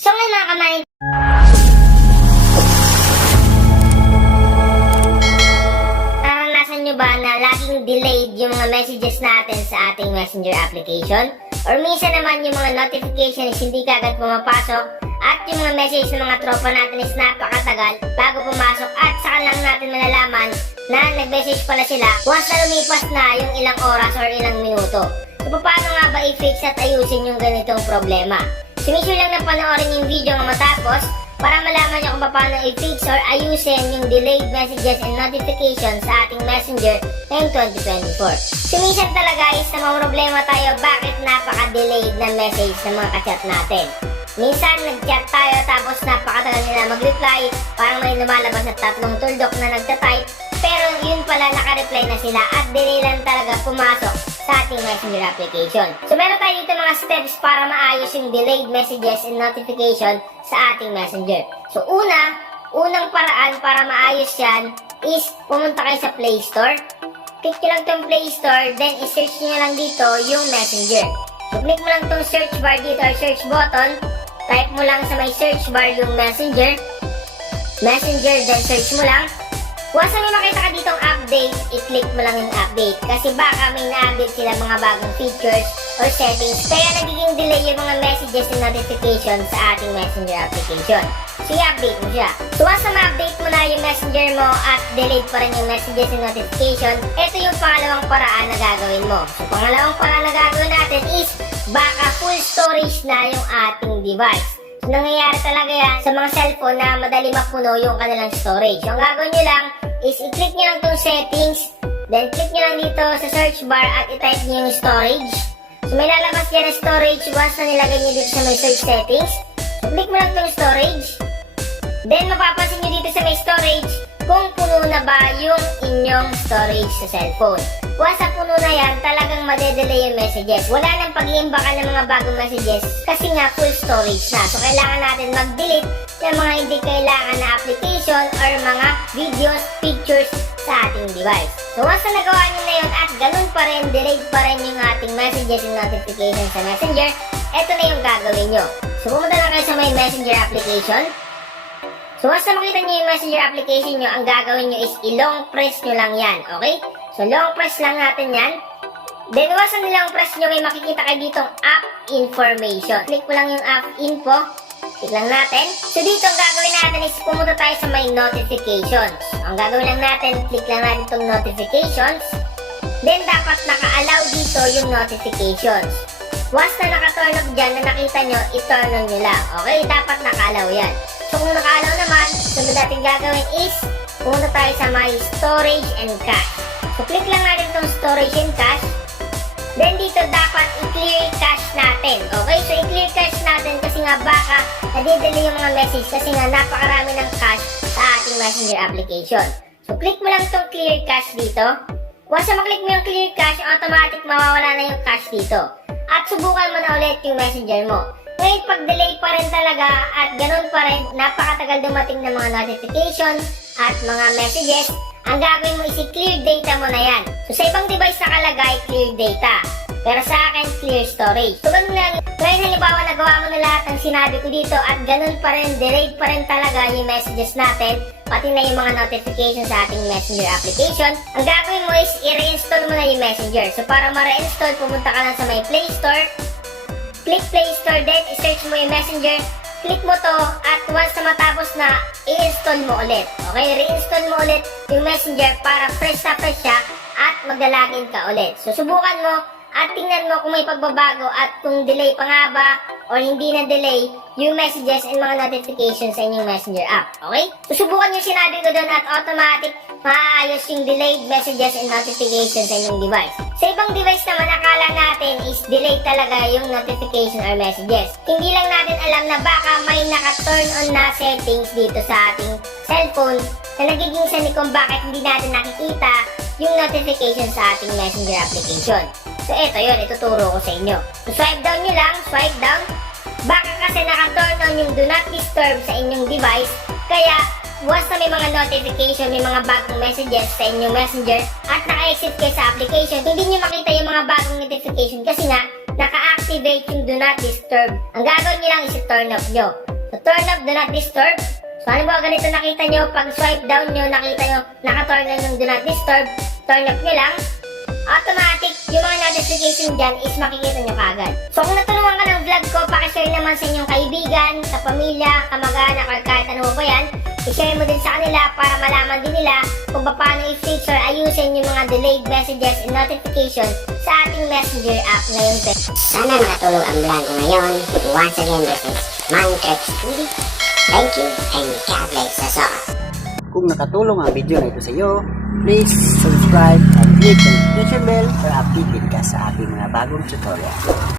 So ngayon mga kamain, naranasan nyo ba na laging delayed yung mga messages natin sa ating messenger application? Or minsan naman yung mga notifications hindi kagad pumapasok at yung mga message ng mga tropa natin is napakatagal bago pumasok at saka lang natin malalaman na nag-message pala sila once na lumipas na yung ilang oras or ilang minuto. So paano nga ba i-fix at ayusin yung ganitong problema? Sinisure lang na panoorin yung video ng matapos para malaman nyo kung paano i-fix or ayusin yung delayed messages and notifications sa ating messenger ngayong 2024. Minsan talaga is na problema tayo bakit napaka-delayed na message ng mga kachat natin. Minsan nag-chat tayo tapos napakatagal nila mag-reply, parang may lumalabas na 3 tuldok na nagtatype, pero yun pala naka-reply na sila at delay lang talaga pumasok sa ating messenger application. So meron tayo dito mga steps para maayos yung delayed messages and notification sa ating messenger. So unang paraan para maayos yan is pumunta kayo sa Play Store. Click nyo lang tong Play Store, then i-search nyo lang dito yung messenger. So click mo lang tong search bar dito or search button, type mo lang sa may search bar yung messenger, then search mo lang. Once may makita ka ditong update, i-click mo lang yung update kasi baka may na-update sila mga bagong features or settings kaya nagiging delay yung mga messages and notifications sa ating messenger application. So i-update mo siya. So once na ma-update mo na yung messenger mo at delayed pa rin yung messages and notification, ito yung pangalawang paraan na gagawin mo. So pangalawang paraan na gagawin natin is baka full storage na yung ating device. So, nangyayari talaga yan sa mga cellphone na madali mapuno yung kanilang storage. So, ang gagawin nyo lang is i-click nyo lang itong settings, then click nyo lang dito sa search bar at i-type nyo yung storage. So, may lalabas yan na storage once na nilagay nyo dito sa may search settings. So, click mo lang itong storage. Then, mapapansin nyo dito sa may storage kung puno na ba yung inyong storage sa cellphone. Once na puno na yan, talagang madedelay yung messages. Wala nang pag-iimbakan ng mga bagong messages kasi nga full storage na. So, kailangan natin mag-delete ng mga hindi kailangan na application or mga videos, pictures sa ating device. So, once na nagawa nyo na yun at ganun pa rin, delayed pa rin yung ating messages and notifications sa Messenger, eto na yung gagawin nyo. So, pumunta na kayo sa may Messenger application. So, once na makita nyo yung Messenger application nyo, ang gagawin nyo is i-long press nyo lang yan, okay? So, long press lang natin yan. Then, once na nilang press nyo, may makikita kayo ditong app information. Click mo lang yung app info. Click lang natin. So, dito ang gagawin natin is pumunta tayo sa may notifications. Ang gagawin lang natin, click lang natin itong notifications. Then, dapat naka-allow dito yung notifications. Once na naka-turn off dyan na nakita nyo, i-turn on nyo lang. Okay? Dapat naka-allow yan. So, kung naka-allow naman, sunod natin gagawin is pumunta tayo sa my storage and cache. So, click lang natin itong storage and cache. Then, dito dapat i-clear cache natin. Okay? So, i-clear cache natin kasi nga baka nadidelay yung mga message kasi nga napakarami ng cache sa ating messenger application. So, click mo lang itong clear cache dito. Once na maklik mo yung clear cache, automatic mawawala na yung cache dito. At subukan mo na ulit yung messenger mo. Ngayon, pag delay pa rin talaga at ganun pa rin, napakatagal dumating ng mga notification at mga messages, ang gagawin mo is i-clear data mo na yan. So, sa ibang device nakalagay, clear data. Pero sa akin, clear storage. So, ganun lang. Ngayon, halimbawa, nagawa mo na lahat ng sinabi ko dito at ganun pa rin, delayed pa rin talaga yung messages natin, pati na yung mga notifications sa ating messenger application. Ang gagawin mo is i-reinstall mo na yung messenger. So, para ma-reinstall, pumunta ka lang sa may Play Store. Click Play Store, then i-search mo yung messenger. Click mo to at once na matapos na, i-install mo ulit. Okay, reinstall mo ulit yung messenger para fresh na fresh siya at maglalagin ka ulit. So, subukan mo at tingnan mo kung may pagbabago at kung delay pa nga ba or hindi na delay yung messages and mga notifications sa inyong messenger app. Okay? So, subukan yung sinabi ko doon at automatic maayos yung delayed messages and notifications sa inyong device. Sa ibang device naman, akala natin is delayed talaga yung notification or messages. Hindi lang natin alam na baka may naka-turn on na settings dito sa ating cellphone na nagiging sanay kung bakit hindi natin nakikita yung notification sa ating messenger application. So, eto yun, ituturo ko sa inyo. So, swipe down nyo lang, swipe down. Baka kasi naka-turn on yung do not disturb sa inyong device, kaya once na may mga notification, may mga bagong messages sa inyong messenger at naka-exit kayo sa application, hindi nyo makita yung mga bagong notification kasi nga naka-activate yung do not disturb. Ang gagawin nyo lang is i-turn off nyo. turn off do not disturb. So ano ba ganito nakita nyo, pag swipe down nyo, nakita nyo, naka-turn on yung do not disturb, turn off nyo lang, automatic, yung mga notification dyan is makikita nyo kaagad. So kung natulungan ka ng vlog ko, pakishare naman sa inyong kaibigan, sa pamilya, kamag-anak, or kahit ano mo pa yan, i-share mo din sa kanila para malaman din nila kung paano i-fix or ayusin yung mga delayed messages and notification sa ating messenger app ngayong Sana nakatulong ang vlog ko ngayon. Once again, this is Mantrix TV. Thank you and God bless us all. Kung nakatulong ang video na ito sa iyo, please subscribe and click the notification bell para updated ka sa aking mga bagong tutorial.